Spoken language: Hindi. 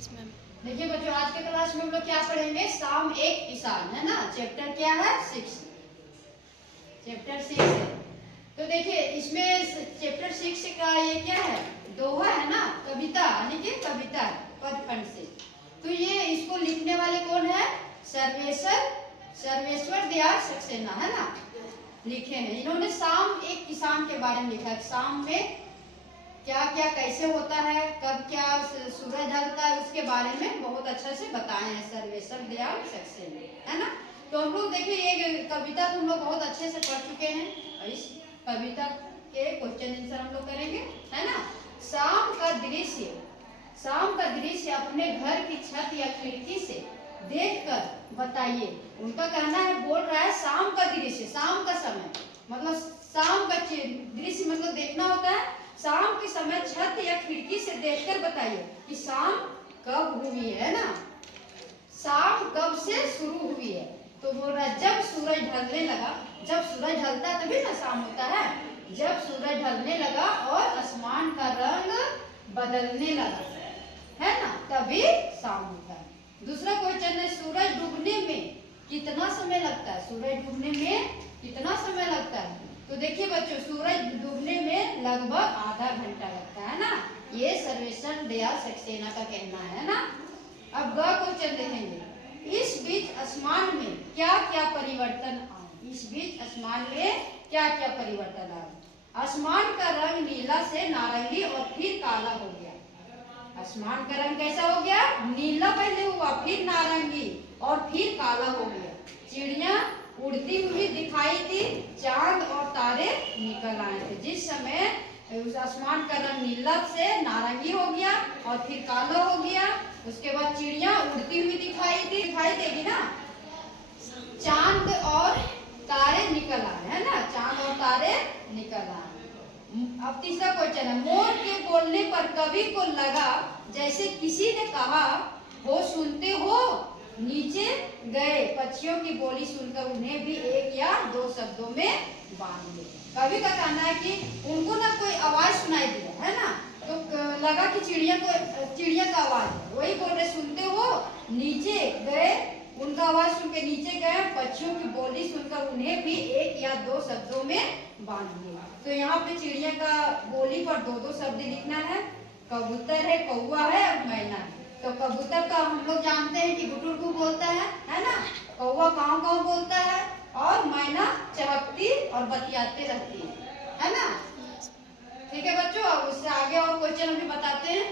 Yes ma'am. देखिए बच्चों, आज के क्लास में हम लोग क्या पढ़ेंगे? साम एक किसान, है ना। चैप्टर क्या है? 6। चैप्टर 6 है। तो देखिए इसमें चैप्टर 6 का ये क्या है? दोहा है ना, कविता, यानी कि कविता पद खंड से। तो ये इसको लिखने वाले कौन है? सर्वेश्वर दयाल सक्सेना, है ना, लिखे हैं। इन्होंने साम एक किसान के बारे में लिखा है। साम में क्या क्या कैसे होता है, कब क्या सूरज ढलता है, उसके बारे में बहुत अच्छा से बताए हैं सर्वेश्वर दयाल सक्सेना, है ना। तो हम लोग देखिए ये कविता तो हम लोग बहुत अच्छे से पढ़ चुके हैं। इस कविता के क्वेश्चन आंसर हम लोग करेंगे, है ना। शाम का दृश्य, शाम का दृश्य अपने घर की छत या खिड़की से देखकर बताइए। उनका कहना है, बोल रहा है शाम का दृश्य, शाम का समय, मतलब शाम का दृश्य मतलब देखना होता है। शाम के समय छत या खिड़की से देखकर बताइए कि शाम कब हुई है ना, शाम कब से शुरू हुई है। तो बोल रहा है जब सूरज ढलने लगा, जब सूरज ढलता है तभी ना शाम होता है। जब सूरज ढलने लगा और आसमान का रंग बदलने लगा, है ना, तभी शाम होता है। दूसरा क्वेश्चन है, सूरज डूबने में कितना समय लगता है? सूरज डूबने में कितना समय लगता है? तो देखिए बच्चों, सूरज डूबने में लगभग आधा घंटा लगता है ना। ये सर्वेश्वर दयाल सक्सेना का कहना है ना। अब ग क्वेश्चन देखेंगे, इस बीच आसमान में क्या क्या परिवर्तन आए? इस बीच आसमान में क्या क्या परिवर्तन आए? आसमान का रंग नीला से नारंगी और फिर काला हो गया। आसमान का रंग कैसा हो गया? नीला पहले हुआ, फिर नारंगी और फिर काला हो गया। चिड़िया उड़ती हुई दिखाई दी, चांद और तारे निकल आए थे। जिस समय उस आसमान का रंग नीला से नारंगी हो गया और फिर काला हो गया, उसके बाद चिड़िया उड़ती हुई दिखाई देगी ना, चांद और तारे निकल आए, है ना, चांद और तारे निकल आए। अब तीसरा क्वेश्चन है, मोर के बोलने पर कवि को लगा जैसे किसी ने कहा हो सुनते हो, नीचे गए पक्षियों की बोली सुनकर उन्हें भी एक या दो शब्दों में बांध ले। कवि का कहना है कि उनको ना कोई आवाज सुनाई दिया, है ना, तो लगा कि चिड़िया का आवाज है। वही बोल रहे सुनते हो, नीचे गए, उनका आवाज सुन के नीचे गए, पक्षियों की बोली सुनकर उन्हें भी एक या दो शब्दों में बांध लिया। तो यहाँ पे चिड़िया का बोली पर दो दो शब्द लिखना है। कबूतर है, कौवा है और मैना है। तो कबूतर का हम लोग जानते हैं कि गुटुरगु बोलता है ना। कौवा काव काव बोलता है और मैना चहकती और बतियाते रहती है ना। ठीक है बच्चों, अब उससे आगे और क्वेश्चन अभी बताते हैं।